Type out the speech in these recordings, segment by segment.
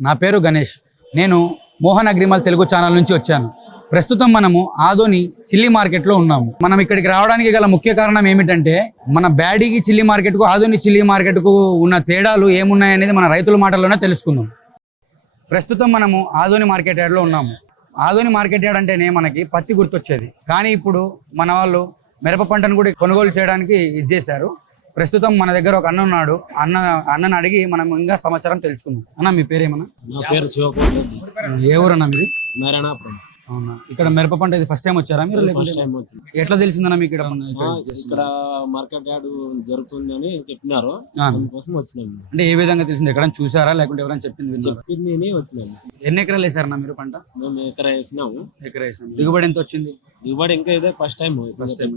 నా పేరు గణేష్. నేను మోహన్ అగ్రిమల్ తెలుగు ఛానల్ నుంచి వచ్చాను. ప్రస్తుతం మనము ఆదోని చిల్లీ మార్కెట్లో ఉన్నాము. మనం ఇక్కడికి రావడానికి గల ముఖ్య కారణం ఏమిటంటే మన బ్యాడీకి చిల్లీ మార్కెట్కు ఆదోని చిల్లీ మార్కెట్కు ఉన్న తేడాలు ఏమున్నాయనేది మన రైతుల మాటల్లోనే తెలుసుకుందాం. ప్రస్తుతం మనము ఆదోని మార్కెట్ యార్డ్లో ఉన్నాము. ఆదోని మార్కెట్ యార్డ్ అంటేనే మనకి పత్తి గుర్తొచ్చేది. కానీ ఇప్పుడు మన వాళ్ళు మిరప పంటను కూడా కొనుగోలు చేయడానికి ఇచ్చేశారు ప్రస్తుతం మన దగ్గర ఒక అన్న ఉన్నాడు. అన్న అన్నని అడిగి మనం ఇంకా సమాచారం తెలుసుకుందాం. అన్న మీ పేరేమన్నా నా పేరు శివకుమార్ రెడ్డి ఏ ఊరన్నా మీది? నారాయణాపురం అవునా? ఇక్కడ మిరప పంట ఇది ఫస్ట్ టైం వచ్చారా మీరు? ఫస్ట్ లేకుంటే టైం వచ్చింది. ఎట్లా తెలిసిందన్నా మీకు ఇక్కడ? మన- ఆ, ఇక్కడ ఇక్కడ మార్కెట్ యార్డ్ జరుగుతుంది అని చెప్పినారు. ఆ. అందుకోసం వచ్చినాము అంటే ఏ విధంగా తెలిసింది? ఎక్కడ చూసారా? లేకుంటే ఎవరైనా చెప్పింది విన్నారా? చెప్పింది అని వచ్చినాము ఎన్ని ఎకరాలు వేసారన్నా మీరు పంట? మేము ఎకర వేసినాము. ఎకరా వేసాను దిగుబడి ఎంత వచ్చింది? దిగుబడి ఇంకా ఇదే ఫస్ట్ టైం ఫస్ట్ టైం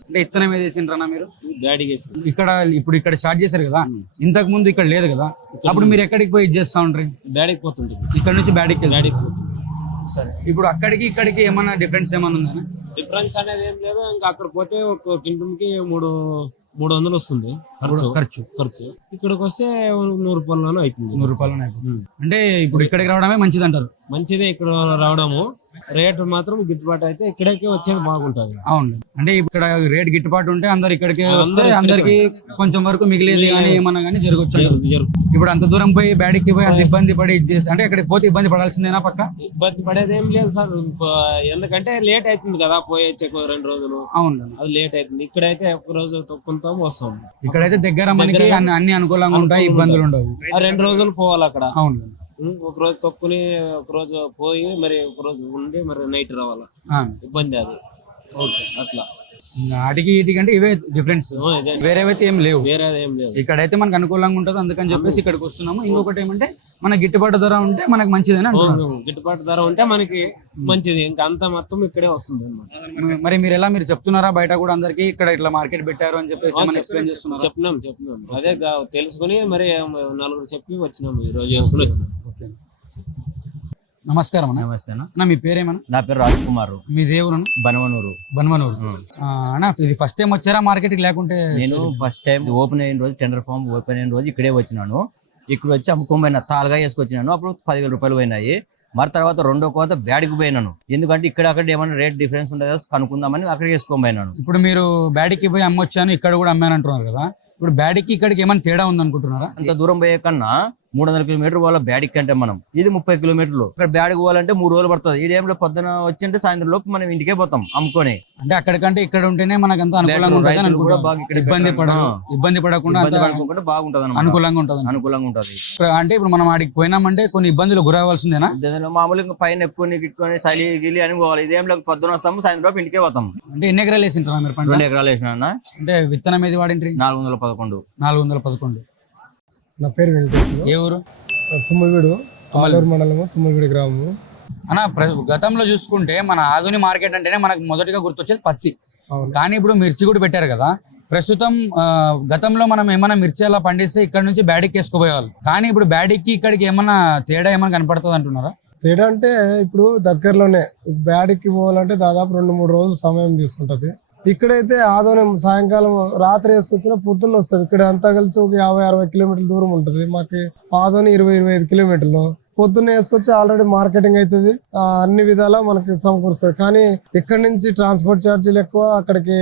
అంటే ఇత్తనం ఏది వేసిండ్రన్నా మీరు? బ్యాడీ వేసినాం ఇక్కడ ఇప్పుడు ఇక్కడ స్టార్ట్ చేశారు కదా? ఇంతకు ముందు ఇక్కడ లేదు కదా? అప్పుడు మీరు ఎక్కడికి పోయి ఇది చేస్తా ఉంటారు బ్యాడీకి పోతుంది ఇక్కడ నుంచి బ్యాడీకి వెళ్తారు. బ్యాడీకి పోతుంది సరే. ఇప్పుడు అక్కడికి ఇక్కడికి ఏమన్నా డిఫరెన్స్ ఏమన్నా ఉందా డిఫరెన్స్ అనేది ఏం లేదు. ఇంకా అక్కడ పోతే ఒక కింటంకి మూడు మూడు వందలు వస్తుంది. ఖర్చు. ఖర్చు. ఖర్చు. ఇక్కడికి వస్తే నూరు రూపాయలు అవుతుంది నూరు రూపాయలు ఉన్నాయి. ఉం. అంటే ఇప్పుడు ఇక్కడికి రావడమే మంచిది అంటారు మంచిదే ఇక్కడ రావడము. రేటు మాత్రం గిట్టుబాటు అయితే ఇక్కడికి వచ్చేది బాగుంటుంది. అవును. అంటే ఇక్కడ రేట్ గిట్టుబాటు ఉంటే అందరు ఇక్కడికి వస్తే ఇక్కడికే అందరికి కొంచెం వరకు మిగిలేది కానీ ఏమన్నా కానీ జరగచ్చు. ఇప్పుడు అంత దూరం పోయి బ్యాడీకి పోయి అంత ఇబ్బంది పడి చేసి అంటే అక్కడికి పోతే ఇబ్బంది పడాల్సిందేనా పక్క? ఇబ్బంది పడేది ఏం లేదు సార్. ఎందుకంటే లేట్ అవుతుంది కదా పోయి రెండు రోజులు. అవును. అది లేట్ అవుతుంది ఇక్కడైతే ఒక రోజు తొక్కుంటాం వస్తాం. ఇక్కడైతే దగ్గర మనకి అన్ని అనుకూలంగా ఉంటాయి ఇబ్బందులు ఉండవు. రెండు రోజులు పోవాలి అక్కడ. అవును. ఒక రోజు తొక్కుని ఒక రోజు పోయి మరి ఒక రోజు ఉండి మరి నైట్ రావాలా. ఇబ్బంది అది. ఓకే. అట్లా. ఆటికి వీటికి అంటే ఇవే డిఫరెన్స్ వేరేవైతే ఏం లేవు. వేరే ఏం లేదు. ఇక్కడైతే మనకు అనుకూలంగా ఉంటుంది అందుకని చెప్పేసి ఇక్కడికి వస్తున్నాము. ఇంకొకటి ఏమంటే మన గిట్టుబాటు ధర ఉంటే మనకు మంచిదని ఉం, గిట్టుబాటు ధర ఉంటే మనకి మంచిది. ఇంకా అంతా మొత్తం ఇక్కడే వస్తుంది అన్నమాట. మరి మీరు ఎలా మీరు చెప్తున్నారా? బయట కూడా అందరికి ఇక్కడ ఇట్లా మార్కెట్ పెట్టారు అని చెప్పేసి ఎక్స్ప్లెయిన్ చేస్తున్నారు? చెప్పినాం చెప్పినాం. అదే తెలుసుకుని మరి నలుగురు చెప్పి వచ్చినాం ఈ రోజు వేసుకుని వచ్చినాం. ఓకే. నమస్కారం అన్న నమస్తేనా? అన్న మీ పేరేమన్నా? నా పేరు రాజ్ కుమార్ మీ దేవుడు బనవనూరు. బన్మనూరు ఆ, అన్న ఇది ఫస్ట్ టైం వచ్చారా మార్కెట్కి లేకుంటే? నేను ఫస్ట్ టైం ఓపెన్ అయిన రోజు టెండర్ ఫామ్ ఓపెన్ అయిన రోజు ఇక్కడే వచ్చినాను. ఇక్కడ వచ్చి అమ్ముకోపోయినా తాలుగా వేసుకొచ్చినాను. అప్పుడు పదివేల రూపాయలు పోయినాయి. మరి తర్వాత రెండో కోత బ్యాడ్కి పోయినాను. ఎందుకంటే ఇక్కడ అక్కడ ఏమైనా రేట్ డిఫరెన్స్ ఉంటుందో కనుక్కుందామని అక్కడ వేసుకోపోయినాను ఇప్పుడు మీరు బ్యాడీకి పోయి అమ్మొచ్చాను ఇక్కడ కూడా అమ్మాను అంటున్నారు కదా. ఇప్పుడు బ్యాడీకి ఇక్కడికి ఏమైనా తేడా ఉంది అనుకుంటున్నారా అంత దూరం పోయే కన్నా మూడు వందల కిలోమీటర్ పోవాలి? బ్యాడికి అంటే మనం. ఇది ముప్పై కిలోమీటర్లు. ఇక్కడ బ్యాడ్కి పోవాలంటే మూడు రోజులు పడుతుంది. ఈ టైంలో పొద్దున వచ్చింటే సాయంత్రం లోపు మనం ఇంటికే పోతాం అమ్ముకొని. అంటే అక్కడికంటే ఇక్కడ ఉంటేనే మనకు అంత అనుకూలంగా ఇబ్బంది పడ ఆ. ఇబ్బంది పడకుండా పడుకోకుండా బాగుంటది అనుకూలంగా ఉంటుంది అనుకూలంగా ఉంటది. అంటే ఇప్పుడు మనం ఆడికి పోయినామంటే కొన్ని ఇబ్బందులు గురవ్వాల్సిందేనా? దానిలో మామూలుగా పైన ఎక్కువ ఎక్కువ చలి గిలి అని పోవాలి. ఇదేం లేక పొద్దున వస్తాము సాయంత్రం లోపు ఇంటికే పోతాం. అంటే ఎన్ని ఎకరాలు వేసింటారా మీరు రెండు ఎకరాలు వేసిన అంటే విత్తనం ఏది వాడింట్రి నాలుగు వందల పదకొండు. నాలుగు వందల పదకొండు. నా పేరు వెంకటేశ్వర. ఏ ఊరు? తుమ్మలవీడు ఆలూరు మండలము తుమ్మలవీడు గ్రామము. అన్న గతంలో చూసుకుంటే మన ఆధుని మార్కెట్ అంటేనే మనకు మొదటిగా గుర్తొచ్చేది పత్తి. కానీ ఇప్పుడు మిర్చి కూడా పెట్టారు కదా. ప్రస్తుతం గతంలో మనం ఏమైనా మిర్చి అలా పండిస్తే ఇక్కడ నుంచి బ్యాడీకి వేసుకోపోయేవాళ్ళు. కానీ ఇప్పుడు బ్యాడీకి ఇక్కడికి ఏమన్నా తేడా ఏమైనా కనపడుతుంది అంటున్నారా? తేడా అంటే ఇప్పుడు దగ్గరలోనే బ్యాడికి పోవాలంటే దాదాపు రెండు మూడు రోజులు సమయం తీసుకుంటది. ఇక్కడైతే ఆదివారం సాయంకాలం రాత్రి వేసుకొచ్చిన పొద్దున్న వస్తాం ఇక్కడ అంతా కలిసి ఒక యాభై అరవై కిలోమీటర్ల దూరం ఉంటుంది. మాకు ఆదోని ఇరవై ఇరవై ఐదు కిలోమీటర్లు. పొద్దున్న వేసుకొచ్చి ఆల్రెడీ మార్కెటింగ్ అవుతుంది అన్ని విధాలా మనకి సమకూరుస్తుంది. కానీ ఇక్కడ నుంచి ట్రాన్స్పోర్ట్ ఛార్జీలు ఎక్కువ అక్కడికి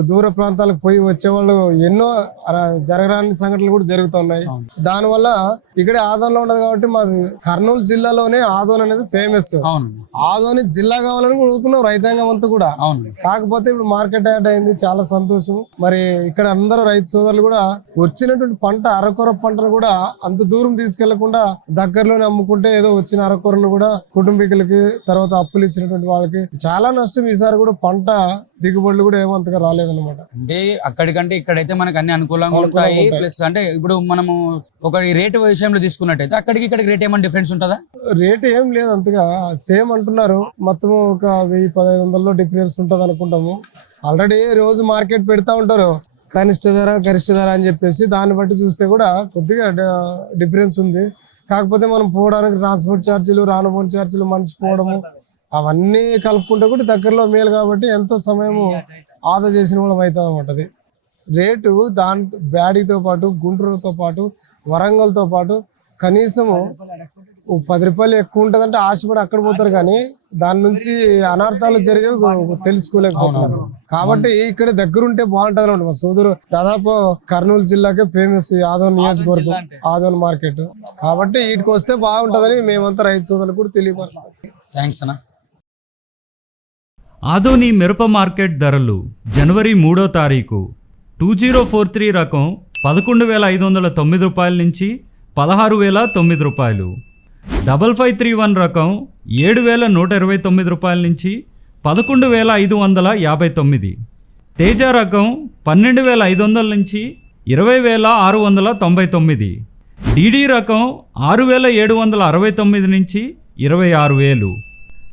దూర ప్రాంతాలకు పోయి వచ్చేవాళ్ళు ఎన్నో అర- జరగరాని సంఘటనలు కూడా జరుగుతున్నాయి. దానివల్ల ఇక్కడే ఆదోన్లో ఉండదు కాబట్టి మాది కర్నూలు జిల్లాలోనే ఆదోన్ అనేది ఫేమస్ అవును. ఆదోని జిల్లా కావాలని కూడా రైతాంగం అంతా కూడా. కాకపోతే ఇప్పుడు మార్కెట్ యాడ్ అయింది చాలా సంతోషం. మరి ఇక్కడ అందరూ రైతు సోదరులు కూడా వచ్చినటువంటి పంట అరకొర పంటను కూడా అంత దూరం తీసుకెళ్ళకుండా దగ్గరలోనే అమ్ముకుంటే ఏదో వచ్చిన అరకొరను కూడా కుటుంబీకులకి తర్వాత అప్పులు ఇచ్చినటువంటి వాళ్ళకి చాలా నష్టం. ఈసారి కూడా పంట దిగుబడులు కూడా ఏమంతగా రాలేదన్నమాట అంటే అక్కడికంటే ఇక్కడైతే మనకు అన్ని అనుకూలంగా ఉంటాయి. ప్లస్ అంటే ఇప్పుడు మనము ఒక రేటు విషయంలో తీసుకున్నట్టయితే అక్కడికి ఇక్కడికి రేట్ ఏమైనా డిఫరెన్స్ ఉంటుందా? రేట్ ఏం లేదు అంతగా. సేమ్ అంటున్నారు. మొత్తం ఒక వెయ్యి పదహైదు వందల్లో డిఫరెన్స్ ఉంటుంది అనుకుంటాము. ఆల్రెడీ రోజు మార్కెట్ పెడతా ఉంటారు. కనిష్ట ధర గరిష్ట ధర అని చెప్పేసి దాన్ని బట్టి చూస్తే కూడా కొద్దిగా డిఫరెన్స్ ఉంది. కాకపోతే మనం పోవడానికి ట్రాన్స్పోర్ట్ ఛార్జీలు రానుపోని ఛార్జీలు మనిషి పోవడము అవన్నీ కలుపుకుంటే కూడా దగ్గరలో మేలు కాబట్టి ఎంతో సమయము ఆదా చేసిన వాళ్ళం అవుతాం అది. రేటు దాని బ్యాడీతో పాటు గుంటూరుతో పాటు వరంగల్తో పాటు కనీసము పది రూపాయలు ఎక్కువ ఉంటదంటే ఆశపడి అక్కడ పోతారు కానీ దాని నుంచి అనర్థాలు జరిగే తెలుసుకోలేకపోతున్నారు కాబట్టి ఇక్కడ దగ్గర ఉంటే బాగుంటది అనమాట మా సోదరు. దాదాపు కర్నూలు జిల్లాకే ఫేమస్ ఆదోన్ నియోజకవర్గం ఆదోన్ మార్కెట్. కాబట్టి వీటికి వస్తే బాగుంటదని మేమంతా రైతు సోదరులు కూడా తెలియపరుస్తాం థ్యాంక్స్ అన్న. ఆదోని మిరప మార్కెట్ ధరలు జనవరి మూడో తారీఖు. టూ జీరో ఫోర్ త్రీ రకం పదకొండు వేల ఐదు వందల తొమ్మిది రూపాయల నుంచి పదహారు వేల తొమ్మిది రూపాయలు. డబల్ ఫైవ్ త్రీ వన్ రకం ఏడు వేల నూట ఇరవై తొమ్మిది రూపాయల నుంచి పదకొండు వేల ఐదు వందల యాభై తొమ్మిది. తేజ రకం పన్నెండు వేల ఐదు వందల నుంచి ఇరవై వేల ఆరు వందల తొంభై తొమ్మిది. డీడీ రకం ఆరు వేల ఏడు వందల అరవై తొమ్మిది నుంచి ఇరవై ఆరు వేలు.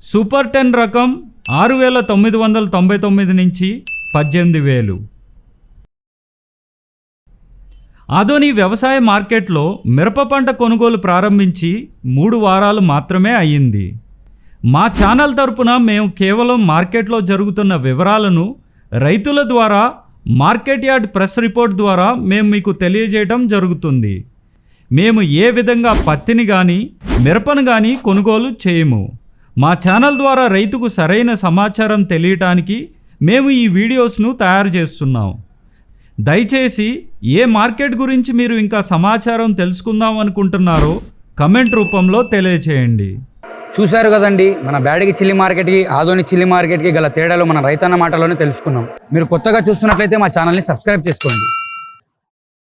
సూపర్ టెన్ రకం ఆరు వేల తొమ్మిది వందల తొంభై తొమ్మిది నుంచి పద్దెనిమిది వేలు. అదోని వ్యవసాయ మార్కెట్లో మిరప పంట కొనుగోలు ప్రారంభించి మూడు వారాలు మాత్రమే అయ్యింది. మా ఛానల్ తరపున మేము కేవలం మార్కెట్లో జరుగుతున్న వివరాలను రైతుల ద్వారా మార్కెట్ యార్డ్ ప్రెస్ రిపోర్ట్ ద్వారా మేము మీకు తెలియజేయడం జరుగుతుంది. మేము ఏ విధంగా పత్తిని కానీ మిరపను కానీ కొనుగోలు చేయము. మా ఛానల్ ద్వారా రైతుకు సరైన సమాచారం తెలియటానికి మేము ఈ వీడియోస్ను తయారు చేస్తున్నాం. దయచేసి ఏ మార్కెట్ గురించి మీరు ఇంకా సమాచారం తెలుసుకుందాం అనుకుంటున్నారో కమెంట్ రూపంలో తెలియచేయండి. చూశారు కదండి మన బ్యాడిగి చిల్లి మార్కెట్కి ఆదోని చిల్లి మార్కెట్కి గల తేడాలు మన రైతన్న మాటలోనే తెలుసుకున్నాం. మీరు కొత్తగా చూస్తున్నట్లయితే మా ఛానల్ని సబ్స్క్రైబ్ చేసుకోండి.